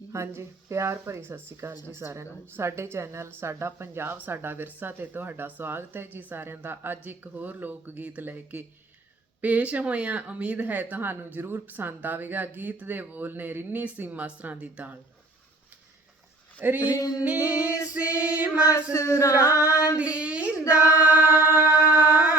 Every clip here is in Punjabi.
ਹਾਂਜੀ ਪਿਆਰ ਭਰੀ ਸਤਿ ਸ਼੍ਰੀ ਅਕਾਲ ਜੀ ਸਾਰਿਆਂ ਨੂੰ। ਸਾਡੇ ਚੈਨਲ ਸਾਡਾ ਪੰਜਾਬ ਸਾਡਾ ਵਿਰਸਾ ਤੇ ਤੁਹਾਡਾ ਸਵਾਗਤ ਹੈ ਜੀ ਸਾਰਿਆਂ ਦਾ। ਅੱਜ ਇੱਕ ਹੋਰ ਲੋਕ ਗੀਤ ਲੈ ਕੇ ਪੇਸ਼ ਹੋਏ ਹਾਂ। ਉਮੀਦ ਹੈ ਤੁਹਾਨੂੰ ਜ਼ਰੂਰ ਪਸੰਦ ਆਵੇਗਾ। ਗੀਤ ਦੇ ਬੋਲ ਨੇ ਰਿੰਨੀ ਸੀ ਮਾਸਰਾਂ ਦੀ ਦਾਲ ਰਿੰਨੀ ਸੀ ਮਸਰਾਂ ਦੀ ਦਾਲ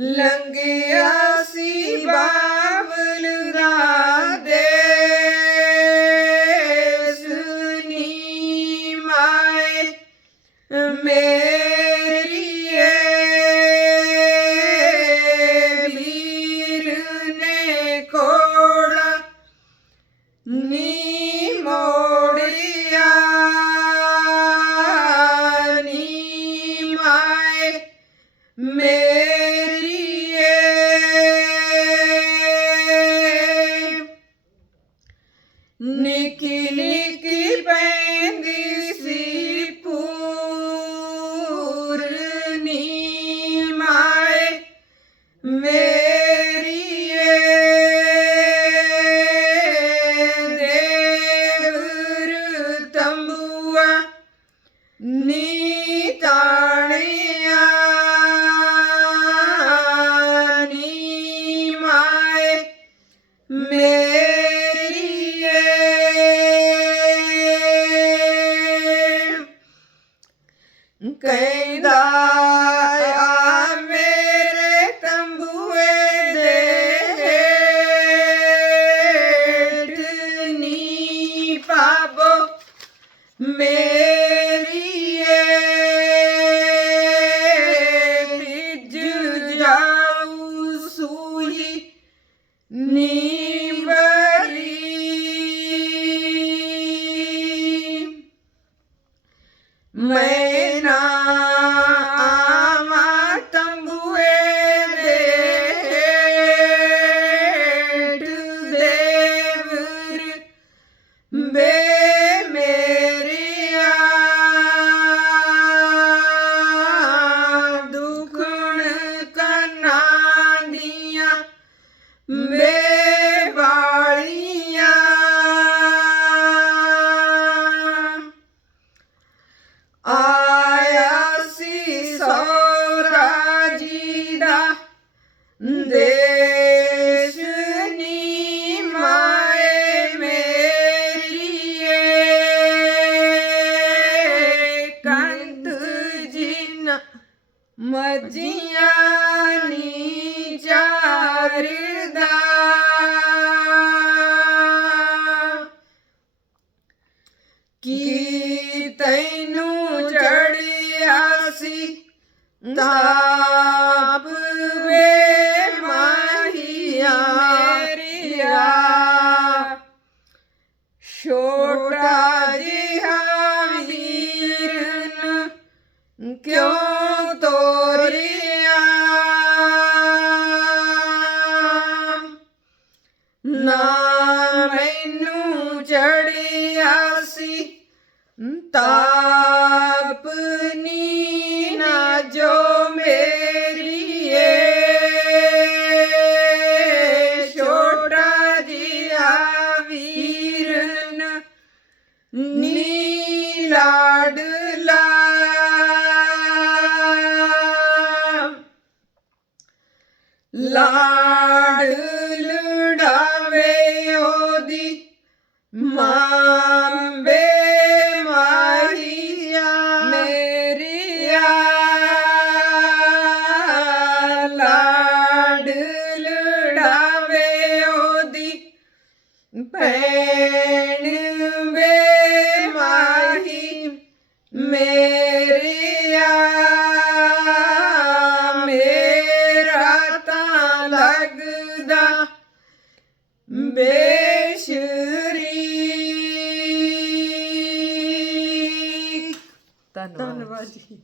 ਲੰਗਿਆ ਸੀ ਬਾਬਲ ਦਾ Nikki, Nikki. ਕਹਿੰਦਾ ਆ ਮੇਰੇ ਤੰਬੂਏ ਦੇ ਹੇਠ ਨੀ ਬੇ ਵਾਲੀਆਂ ਆਇਆ ਸੀ ਸੋਰਾ ਜੀ ਦਾ ਦੇਸ਼ ਨੀ ਮਾਏ ਮੇਰੀਏ। ਕੰਤ ਜਿਨ ਮਜੀਆਂ ਨੀ ਕੀ ਤੈਨੂੰ ਚੜਿਆ ਸੀ? ਤਾਪ ਵੇ ਮਾਹੀਆ ਕਿਉਂ ਜੋ ਮੇਰੀ ਏ ਛੋਟਾ ਜਿਹਾ ਵੀਰਨ ਨੀ ਲਾਡਲਾ ਲਾਡ ਲੁੜਾਵੇ ਉਹਦੀ ਮਾਂ ਭੈਣ ਵੇ ਮਾਹੀ ਮੇਰੀਆ ਮੇਰਾ ਤਾਂ ਲੱਗਦਾ ਬੇਸ਼ਰੀ। ਧੰਨਵਾਦ ਜੀ।